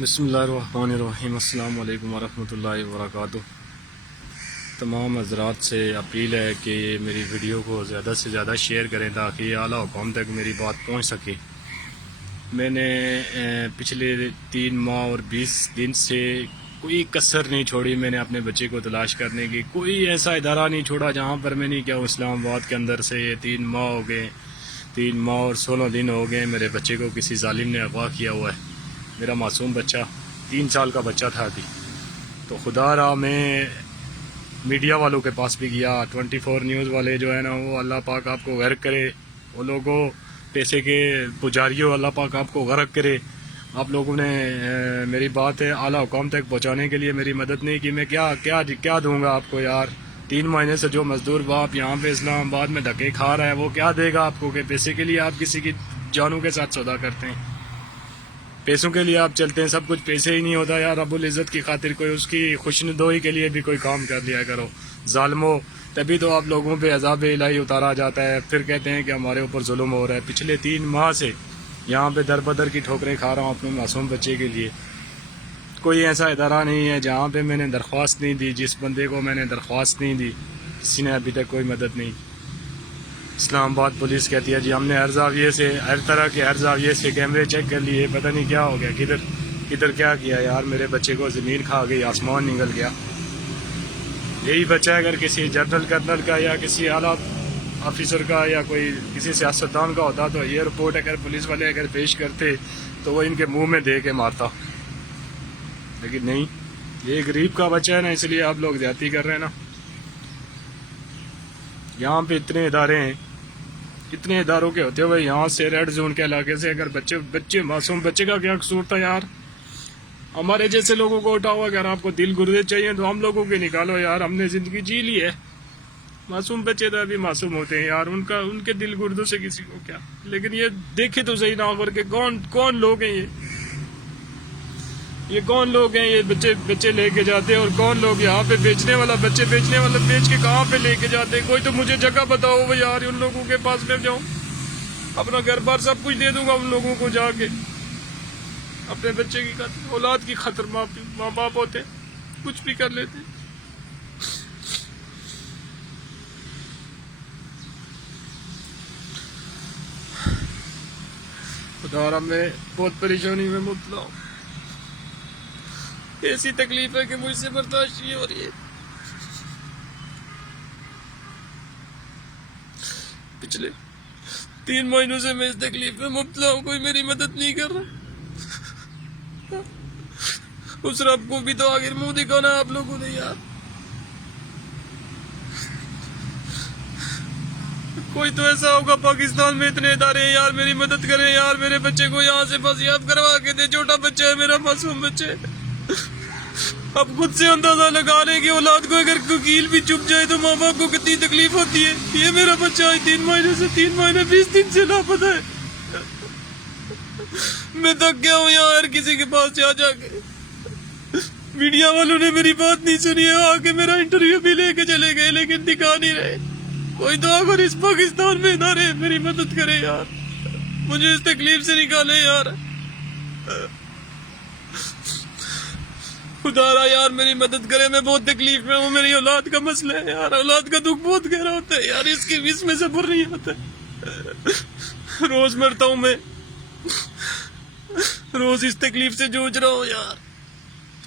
بسم اللہ الرحمن الرحیم۔ السلام علیکم ورحمۃ اللہ وبرکاتہ۔ تمام حضرات سے اپیل ہے کہ میری ویڈیو کو زیادہ سے زیادہ شیئر کریں تاکہ یہ اعلیٰ حکام تک میری بات پہنچ سکے۔ میں نے پچھلے 3 ماہ اور 20 دن سے کوئی کسر نہیں چھوڑی، میں نے اپنے بچے کو تلاش کرنے کی کوئی ایسا ادارہ نہیں چھوڑا جہاں پر میں نہیں کیا ہوں۔ اسلام آباد کے اندر سے یہ 3 ماہ ہو گئے، 3 ماہ اور 16 دن ہو گئے میرے بچے کو کسی ظالم نے اغوا کیا ہوا ہے۔ میرا معصوم بچہ 3 سال کا بچہ تھا ابھی۔ تو خدا را میں میڈیا والوں کے پاس بھی گیا، 24 نیوز والے جو ہے نا، وہ اللہ پاک آپ کو غرق کرے، وہ لوگوں پیسے کے پجاریوں اللہ پاک آپ کو غرق کرے۔ آپ لوگوں نے میری بات ہے اعلیٰ حکام تک پہنچانے کے لیے میری مدد نہیں کی۔ میں کیا دوں گا آپ کو یار؟ 3 مہینے سے جو مزدور باپ یہاں پہ اسلام آباد میں دھکے کھا رہا ہے وہ کیا دے گا آپ کو کہ پیسے کے لیے آپ کسی کی جانوں کے ساتھ سودا کرتے ہیں؟ پیسوں کے لیے آپ چلتے ہیں، سب کچھ پیسے ہی نہیں ہوتا یار۔ رب العزت کی خاطر کوئی اس کی خوشنودی کے لیے بھی کوئی کام کر لیا کرو ظالمو، تبھی تو آپ لوگوں پہ عذاب الہی اتارا جاتا ہے۔ پھر کہتے ہیں کہ ہمارے اوپر ظلم ہو رہا ہے۔ پچھلے 3 ماہ سے یہاں پہ در بدر کی ٹھوکریں کھا رہا ہوں اپنے معصوم بچے کے لیے۔ کوئی ایسا ادارہ نہیں ہے جہاں پہ میں نے درخواست نہیں دی، جس بندے کو میں نے درخواست نہیں دی کسی نے ابھی تک کوئی مدد نہیں۔ اسلام آباد پولیس کہتی ہے جی ہم نے ہر زاویے سے، ہر طرح کے ہر زاویے سے کیمرے چیک کر لیے، پتہ نہیں کیا ہو گیا، کدھر کیا کیا یار۔ میرے بچے کو زمین کھا گئی، آسمان نگل گیا۔ یہی بچہ اگر کسی جنرل کرنل کا یا کسی اعلیٰ آفیسر کا یا کوئی کسی سیاستدان کا ہوتا تو یہ رپورٹ اگر پولیس والے اگر پیش کرتے تو وہ ان کے منہ میں دے کے مارتا، لیکن نہیں، یہ غریب کا بچہ ہے نا، اس لیے آپ لوگ زیادتی کر رہے ہیں نا۔ یہاں پہ اتنے ادارے ہیں، اتنے اداروں کے ہوتے ہوئے یہاں سے ریڈ زون کے علاقے سے اگر بچے معصوم بچے کا کیا قصور تھا یار؟ ہمارے جیسے لوگوں کو اٹھاؤ، اگر آپ کو دل گردے چاہیے تو ہم لوگوں کے نکالو یار، ہم نے زندگی جی لی ہے۔ معصوم بچے تو ابھی معصوم ہوتے ہیں یار، ان کے دل گردوں سے کسی کو کیا۔ لیکن یہ دیکھے تو صحیح نہ کر کے کون لوگ ہیں یہ کون لوگ ہیں؟ یہ بچے لے کے جاتے ہیں، اور کون لوگ یہاں پہ بیچ کے کہاں پہ لے کے جاتے ہیں؟ کوئی تو مجھے جگہ بتاؤ وہ یار، ان لوگوں کے پاس میں جاؤں، اپنا گھر بار سب کچھ دے دوں گا ان لوگوں کو جا کے۔ اپنے بچے کی خاطر، اولاد کی خاطر ماں باپ ہوتے کچھ بھی کر لیتے۔ خدا را میں بہت پریشانی میں مبتلا ہوں، ایسی تکلیف ہے کہ مجھ سے برداشت نہیں ہو رہی ہے۔ پچھلے 3 مہینوں سے میں اس تکلیف میں مبتلا ہوں، کوئی میری مدد نہیں کر رہا۔ اس رب کو بھی تو آخر منہ دکھانا ہے آپ لوگوں نے یار۔ کوئی تو ایسا ہوگا پاکستان میں، اتنے ادارے ہیں یار، میری مدد کریں یار، میرے بچے کو یہاں سے بازیاب کروا کے دے، چھوٹا بچہ ہے میرا، معصوم بچہ ہے۔ اب خود سے اندازہ لگا رہے کہ اولاد کو اگر وکیل بھی چپ جائے تو ماں باپ کو کتنی تکلیف ہوتی ہے۔ یہ میرا بچہ 3 مہینے 20 دن سے لاپتہ ہے۔ میں تھک گیا ہوں یار، کسی کے پاس جا کے۔ میڈیا والوں نے میری بات نہیں سنی ہے، آ کے میرا انٹرویو بھی لے کے چلے گئے، لیکن دکھا نہیں رہے۔ کوئی تو اگر اس پاکستان میں ادارے میری مدد کرے یار، مجھے اس تکلیف سے نکالے یار۔ خدا را یار میری مدد کرے، میں بہت تکلیف میں ہوں، میری اولاد کا مسئلہ ہے یار، اولاد کا دکھ بہت گہرا ہوتا ہے یار، اس میں صبر نہیں آتا ہے۔ روز مرتا ہوں میں، روز اس تکلیف سے جوجھ رہا ہوں یار۔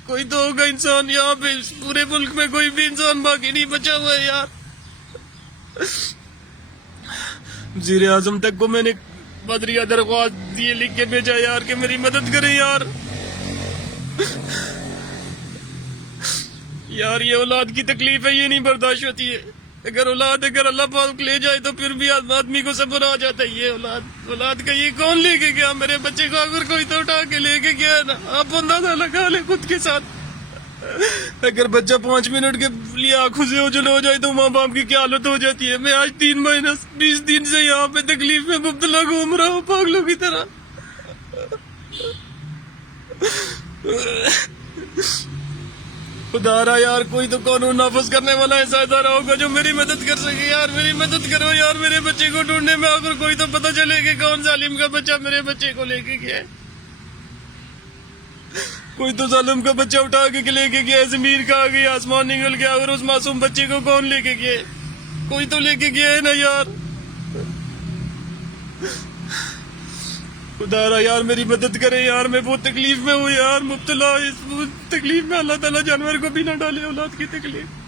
کوئی تو ہوگا انسان یہاں پہ، پورے ملک میں کوئی بھی انسان باقی نہیں بچا ہوا ہے یار۔ وزیر اعظم تک کو میں نے بدریہ درخواست یہ لکھ کے بھیجا یار کہ میری مدد کریں یار۔ یار یہ اولاد کی تکلیف ہے، یہ نہیں برداشت ہوتی ہے۔ اگر اللہ پاک لے جائے تو پھر بھی آدمی کو صبر آ جاتا ہے۔ یہ اولاد کا یہ کون لے کے گیا؟ میرے بچے کو اگر کوئی تو اٹھا کے لے کے گیا نا، آپ اندازہ لگا لیں خود کے ساتھ۔ اگر بچہ 5 منٹ کے لیے آنکھوں سے اوجھل ہو جائے تو ماں باپ کی کیا حالت ہو جاتی ہے۔ میں آج 3 مہینے 20 دن سے یہاں پہ تکلیف میں مبتلا گھوم رہا ہوں پاگلوں کی طرح۔ خدا را یار کوئی تو قانون نافذ کرنے والا ایسا ادارہ ہوگا جو میری مدد کر سکے یار، میری مدد کرو یار، میرے بچے کو ڈھونڈنے میں اگر کوئی تو پتہ چلے کہ کون ظالم کا بچہ میرے بچے کو لے کے گیا ہے۔ کوئی تو ظالم کا بچہ اٹھا کے لے کے گیا، زمین کھا گئی، آسمان نگل گیا، اور اس معصوم بچے کو کون لے کے گیا؟ کوئی تو لے کے گیا ہے نا یار. خدا را یار میری مدد کرے یار، میں بہت تکلیف میں ہوں یار، مبتلا اس تکلیف میں. اللہ تعالیٰ جانور کو بھی نہ ڈالے اولاد کی تکلیف.